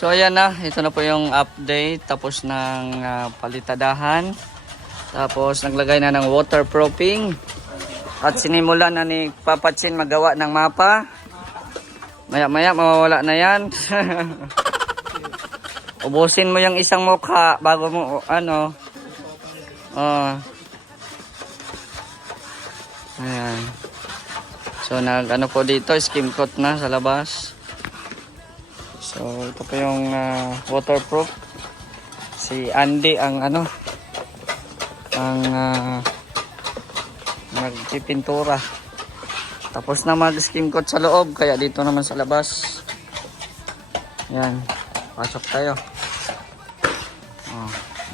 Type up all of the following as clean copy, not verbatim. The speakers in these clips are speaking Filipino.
So ayan na, ito na po yung update tapos ng palitadahan. Tapos naglagay na ng waterproofing. At sinimulan na ni Papa Chin magawa ng mapa. Maya-maya mawawala na yan. Ubusin mo yung isang mukha bago mo ano. Ayan. So nag-ano po dito, skim coat na sa labas. So ito po yung waterproof. Si Andy ang ano ang nagpipintura. Tapos na mag-skim coat sa loob, kaya dito naman sa labas. Yan, pasok tayo.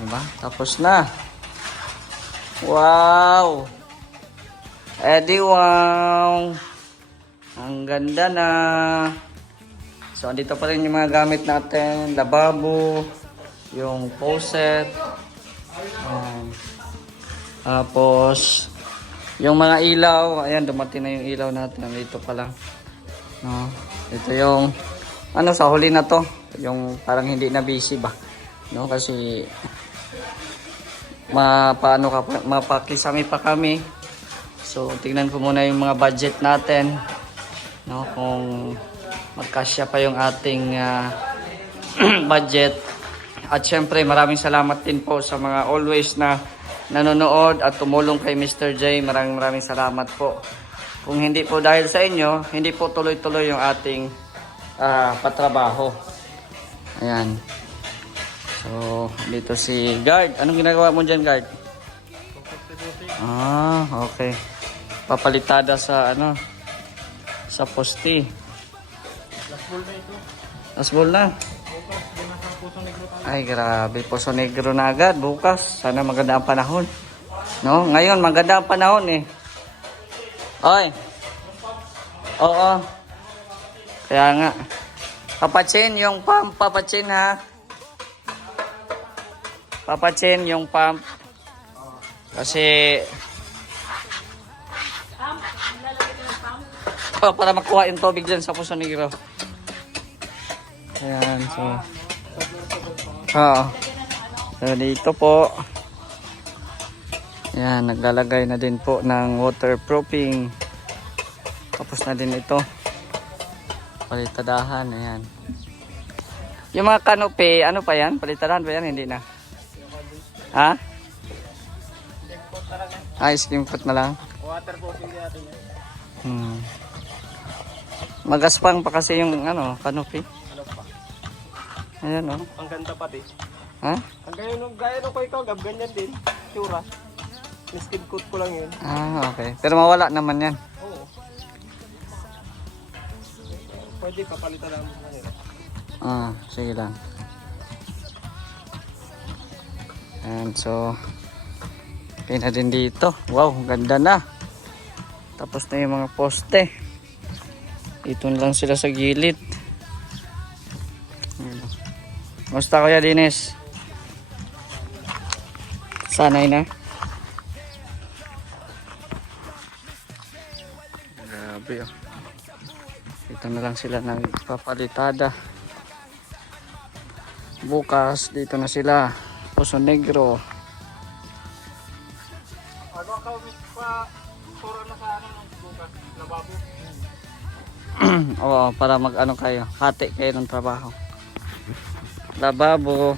Diba? Tapos na. Wow! Eddie, wow! Ang ganda na. So, andito pa rin yung mga gamit natin. Lababo, yung faucet. Tapos, yung mga ilaw. Ayan, dumating na yung ilaw natin. Dito pa lang. No? Ito yung, ano, sa huli na to. Yung parang hindi na busy ba? No? Kasi, mapakisami pa kami. So, tingnan ko muna yung mga budget natin. No? Kung magkasya pa yung ating budget. At syempre maraming salamat din po sa mga always na nanonood at tumulong kay Mr. J. Maraming salamat po. Kung hindi po dahil sa inyo, hindi po tuloy-tuloy yung ating patrabaho. Ayan. So, dito si Guard. Anong ginagawa mo dyan, Guard? Okay. Papalitada sa ano, sa poste. Last ball na. Ay, grabe. Poso Negro na agad. Bukas. Sana maganda ang panahon. No? Ngayon, maganda ang panahon eh. Oy. Oo. Kaya nga. Papachin yung pump. Papachin ha. Papachin yung pump. Kasi para makuha yung tubig dyan sa Poso Negro. Ayan, so dito po. Ayan, naglalagay na din po ng waterproofing. Tapos na din ito. Palitadahan, ayan. Yung mga canopy, ano pa yan? Palitadahan pa yan? Hindi na. Ha? Skim coat na lang. Waterproofing din natin yan. Magaspang pa kasi yung ano, canopy. Ano pa? Ayan oh. Ang ganda pati. Ha? Ang gaya nung ko ikaw, ganyan din. Tsura. Skin coat ko lang yun. Okay. Pero mawala naman yan. Oo. Pwede papalitan lang mo ngayon. Sige lang. And so, okay na din dito. Wow, ganda na. Tapos na yung mga poste. Dito lang sila sa gilid. Musta Kuya Dennis? Sanay na. Grabe oh. Dito na lang sila nagpapalitada. Bukas dito na sila. Poso Negro. Ano ka pa turo na sa ano bukas? Lababo? Oo, para mag-ano kayo. Hati kayo ng trabaho. Lababo.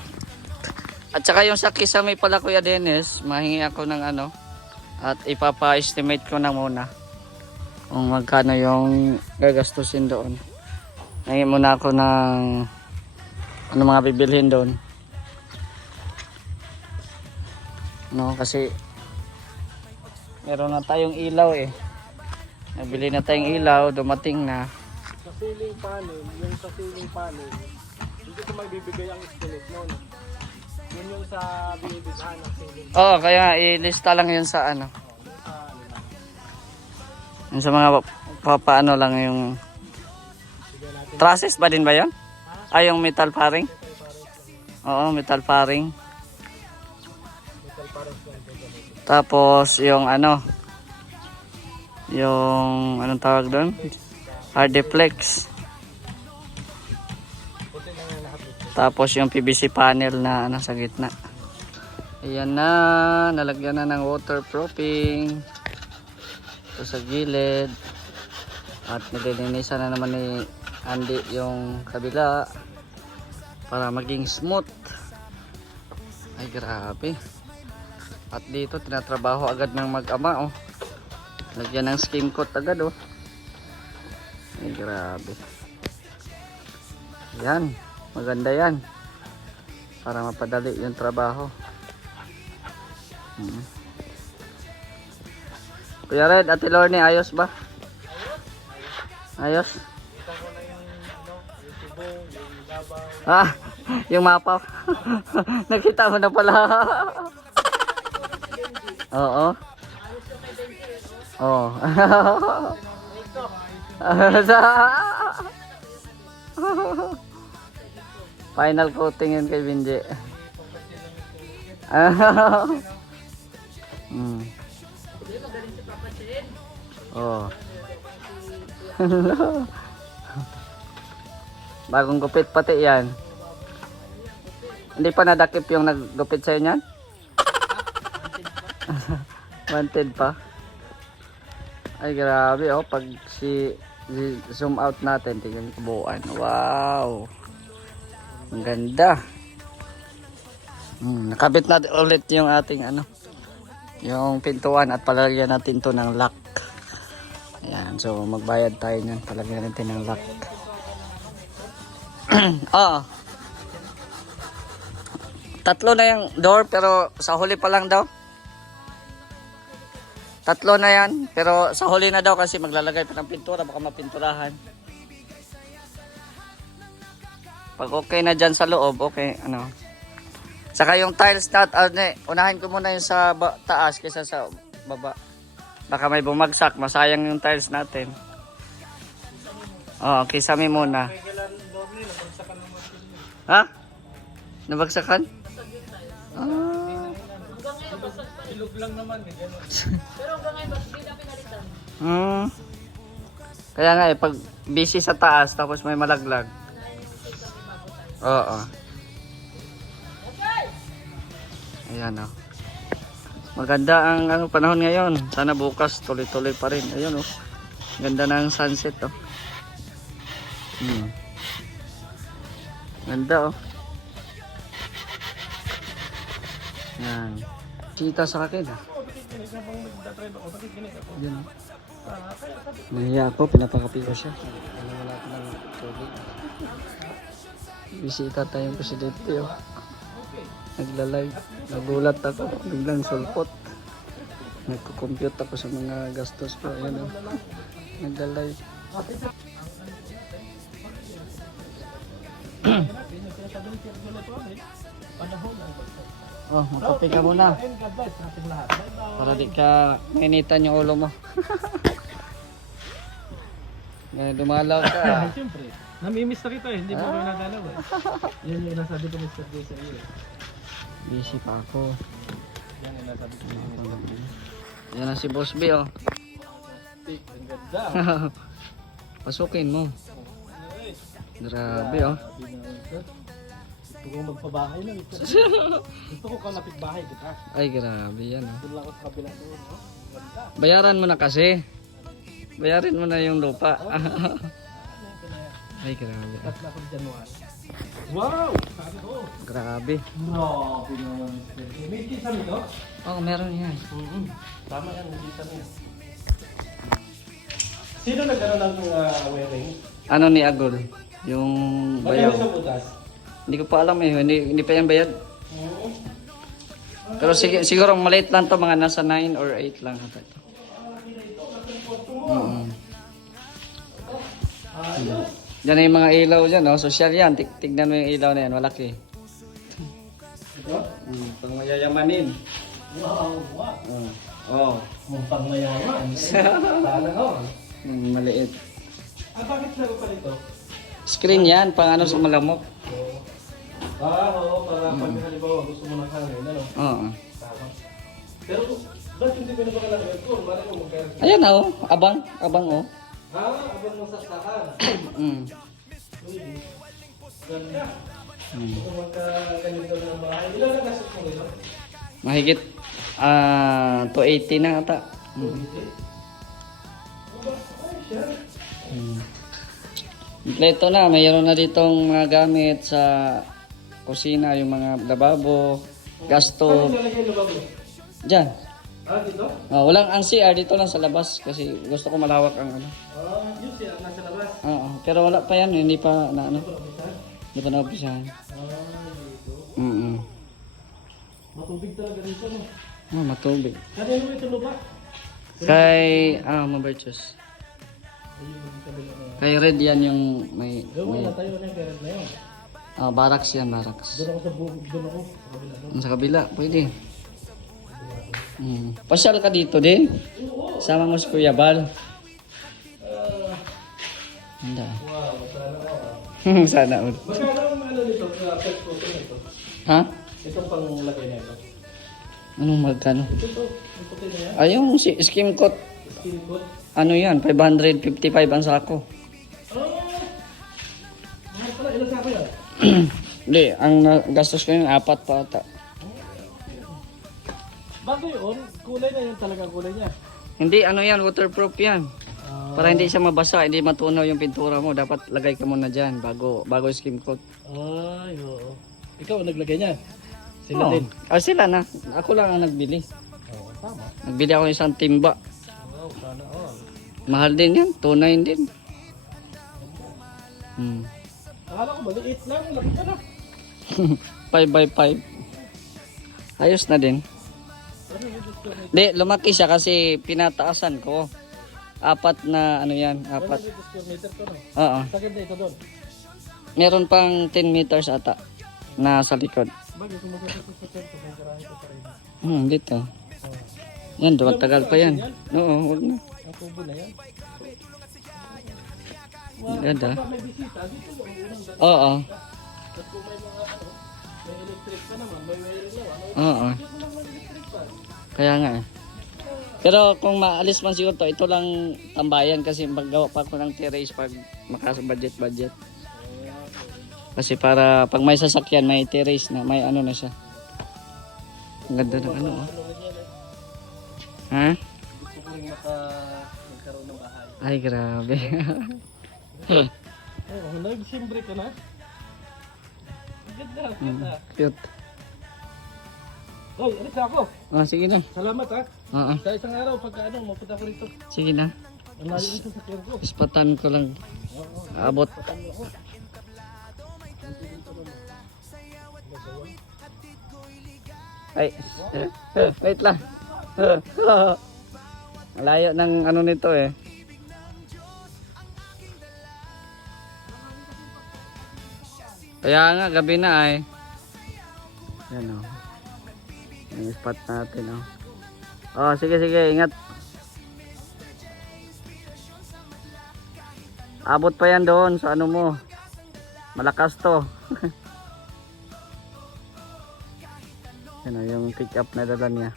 At saka yung sa kisame pala Kuya Dennis, mahingi ako ng ano. At ipapa-estimate ko na muna. Kung magkano yung gagastusin doon. Mahingi muna ako ng ano mga bibilhin doon. No, kasi meron na tayong ilaw eh. Nabili na tayong ilaw, dumating na. Sa ceiling panel, yung sa ceiling panel, hindi ko magbibigay ang estimate noon. Yun yung sa binibigyan ng ceiling. Oo, kaya ilista lang yun sa ano. Yun sa mga papaano lang yung trusses ba din ba yun? Yung metal paring? Oo, metal paring. Tapos yung ano, yung anong tawag doon? Hardiplex. lahat ito. Tapos yung PVC panel na nasa gitna. Ayan na, nalagyan na ng waterproofing. Ito sa gilid. At nililinisan na naman ni Andy yung kabila para maging smooth. Ay grabe. At dito tinatrabaho agad ng mag-ama oh. Lagyan ng skim coat agad oh. Ay grabe. Yan, maganda yan. Para mapadali yung trabaho. Kuya Red, Ate Lorne, ayos ba? Ayos? Kita ko na yung, yung tubong, yung labaw. Ah, yung mapa. Nakita mo na pala. Oo. Oo. Final coating yun kay Binje. Hmm. Oh. Bagong gupit pati yan. Hindi pa nadakip yung naggupit sa'yo niyan? Wanted pa. Ay grabe oh, pag zoom out natin, tingnan kabuuan. Wow. Ang ganda. Nakabit natin ulit yung ating yung pintuan at palagyan natin to ng lock. Ayan, so magbayad tayo niyan, palagyan natin ng lock. Tatlo na yung door pero sa huli pa lang daw. Tatlo na yan pero sa huli na daw kasi maglalagay pa ng pintura, baka mapinturahan. Pag okay na dyan sa loob, okay, Saka yung tiles unahin ko muna yung sa taas kaysa sa baba. Baka may bumagsak, masayang yung tiles natin. Oh, kisame muna. Ha? Nabagsakan? Ilog lang naman eh. Pero hanggang ngayon, mas hindi na pinalitan. Kaya nga pag busy sa taas, tapos may malaglag. Oo. Ayan oh. Maganda ang panahon ngayon. Sana bukas tuloy-tuloy pa rin. Ayun oh. Ganda ng sunset oh. Ganda oh. Yan. Kita sa akin ah. Yan. Nahiya ako, pinapakapi ko siya. Wala ko ng tubig. Bisita tayong presidente oh. Nagla-live. Nagulat ako. Biglang sulpot. Nagko-compute ako sa mga gastos ko. Ayan oh. Nagla-live. Oh, magkape ka muna. Para di ka mainitan yung ulo mo. Dumalaw ka. Siyempre, namimiss na kita eh. Hindi mo kayo nagalaw eh. Yan yung nasabi ko Mr. Day sa iyo eh. Busy pa ako. Yan yung nasabi ko. Yan na si Boss B oh. Ang ganda. Pasukin mo. Grabe oh. Gusto ko magpabahay na. Gusto ko kalapit bahay kita. Ay grabe yan oh. Doon lang ako sa kabila doon. Oh. Ganda. Bayaran mo na kasi. Bayarin mo na yung lupa. Ay grabe. Kat na ako January. Wow! Sabi ko. Grabe. Grabe naman. May kisame to? Oh, meron yan. Tama yan, may kisame. Sino nagkaroon ng wearing? Ano ni Agol? Yung bayaw. Magkano sa butas? Hindi ko pa alam eh. Hindi pa yan bayad. Pero siguro maliit lang to, mga nasa 9 or 8 lang ata ito. Diyan na yung mga ilaw dyan, oh. Social yan. Tignan mo yung ilaw na yan, malaki. Pang mayayamanin. Wow! Oh. Mukhang mayaman. Sana ko. Maliit. Bakit sabi pa nito? Screen yan, pang ano sa malamok. Oo, para pag halimbawa gusto mo ng hangin, ano? Oo. Tama. Pero, ba't hindi ko na ba lang aircon? Mara mo magka-aircon. Ayan oh, abang oh. Abang mo sa sakan. Mm. Ganda. Kung magkaganito ng bahay, ilan na gastos mo ito? Mahigit 280 na ata. Ay, siya. Kompleto na, mayroon na ditong mga gamit sa kusina, yung mga lababo, gas Saan stove. nalagay na ba mo? Diyan. Dito? Walang ang CR dito lang sa labas kasi gusto ko malawak ang ano. Yun siya, nasa labas. Oo, pero wala pa yan, hindi pa na ano, hindi pa naumpisahan. Dito. Matubig talaga dito, no? Matubig. Kanino mo ito lupa? Kay, Maberchos. Ayun, yung kabila na yan. Kay Red yan yung may, Gawin na tayo na yung kaya na yun. barracks yan, barracks. Doon ako sa bukid, doon ako. Sa kabila doon. Sa kabila, pwede. Pasyal ka dito din. Sama mo si Kuya Bal. Handa. Wow, sana ako. Sana all. Magkano ang ano nito? First photo nito? Ha? Itong panglagay na ito. Anong magkano? Ito to, yung puti na yan. Ay, yung skim coat. Skin coat. Ano yan? 555 ang sako. Mahal pala, ilan sako yan? Hindi, ang gastos ko yun, 4 pa ata. Bago yun, kulay na yun talaga ang kulay niya. Hindi, ano yan, waterproof yan. Para hindi siya mabasa, hindi matunaw yung pintura mo. Dapat lagay ka muna dyan bago skim coat. Ay, oo. Ikaw ang naglagay niya? Sila Oo. din? Sila na. Ako lang ang nagbili. Oo, tama. Nagbili ako isang timba. Oo, sana all. Mahal din yan, 2.9 din. Akala ko maliit lang, laki ka na. 5x5. Ayos na din. Ano yung gusto nito? Hindi, lumaki siya kasi pinataasan ko. 4 na ano yan, 4. 100 square meter ko no? Oo. Sagad na ito doon. Meron pang 10 meters ata na sa likod. Bagay, sumagot ito sa tent, may garahe ko pa rin. Dito. Yan, tagal pa yan. Oo, huwag na. Ang tubo na yan. Ganda. Kapag may bisita, dito yung unang dati. Oo. At kung may mga ano, may electric pa naman, may wiring na, ano, Oo. dito lang may electric pa. Kaya nga eh. Pero kung maalis man siguro to, ito lang tambayan kasi maggawa pa ako ng terrace pag makasa-budget. Kasi para pag may sasakyan, may terrace na, may ano na siya. Ang ganda ng ano oh. Ano rin yan eh. Ha? Gusto ko rin magkaroon ng bahay. Ay, grabe. Oh, nagsimbre ka na? Ganda, ganda. Cute. Oy, alis na ako. Sige na. Salamat ha. Oo. Sa isang araw, pagka ano, mapunta ko rito. Sige na. Ang layo ito sa kyan ko. Ispatan ko lang. Abot. Patan mo ako. Ay. Wait lang. Ang layo ng ano nito eh. Kaya nga, gabi na ay. Yan o. Yung spot natin o. Oh, sige, ingat. Abot pa yan doon sa ano mo. Malakas to. Yan o, yung pick up na dala niya.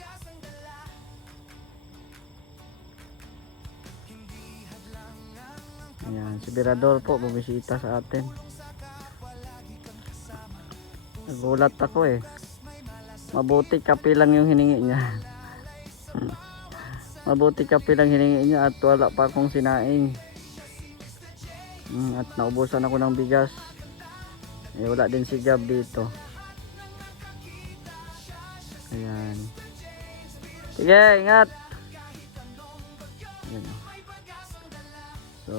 Ayan, si Birador po bumisita sa atin. Nagulat ako eh. Mabuti kape lang yung hiningi niya. Mabuti kape lang hiningi niya at wala pa akong sinaing. At naubusan ako ng bigas. Wala din si Gab dito. Ayan. Sige, ingat. Ayan. So,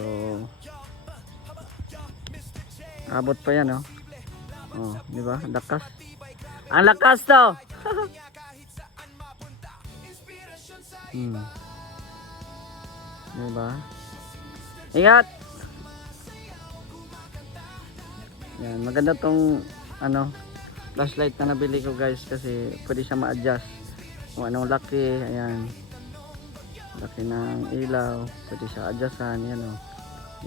abot pa yan oh. Oh, di ba? Ang lakas. Ang lakas to. Di ba? Ingat. Yan, maganda tong ano, flashlight na nabili ko guys kasi pwede siya ma-adjust. Kung anong laki, ayan. Laki ng ilaw, pwede siya adjustan, yan oh.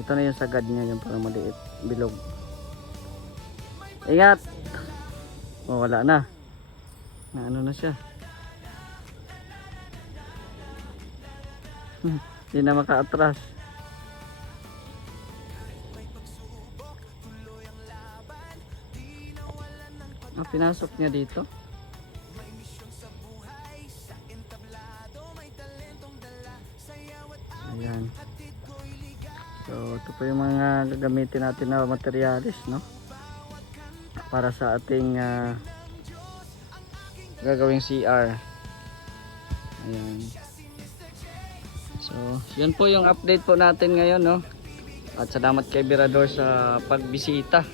Ito na yung sagad niya, yung parang maliit, bilog. Ingat! Oh, wala na. Na ano na siya. Hindi na maka-atras. pinasok niya dito. Ayan. So, ito po yung mga gagamitin natin na materialis, no? Para sa ating gagawing CR. Ayan. So, yun po yung update po natin ngayon, no? At salamat kay Birador sa pagbisita,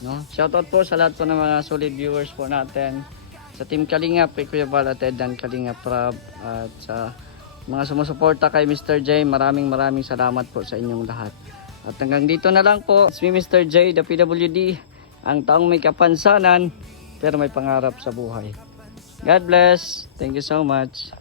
no? Shoutout po sa lahat po ng mga solid viewers po natin. Sa Team Kalingap, kay Kuya Bal at Ed and Kalingap Rob, at sa mga sumusuporta kay Mr. J, maraming salamat po sa inyong lahat. At hanggang dito na lang po. It's me, Mr. J, the PWD, ang taong may kapansanan pero may pangarap sa buhay. God bless. Thank you so much.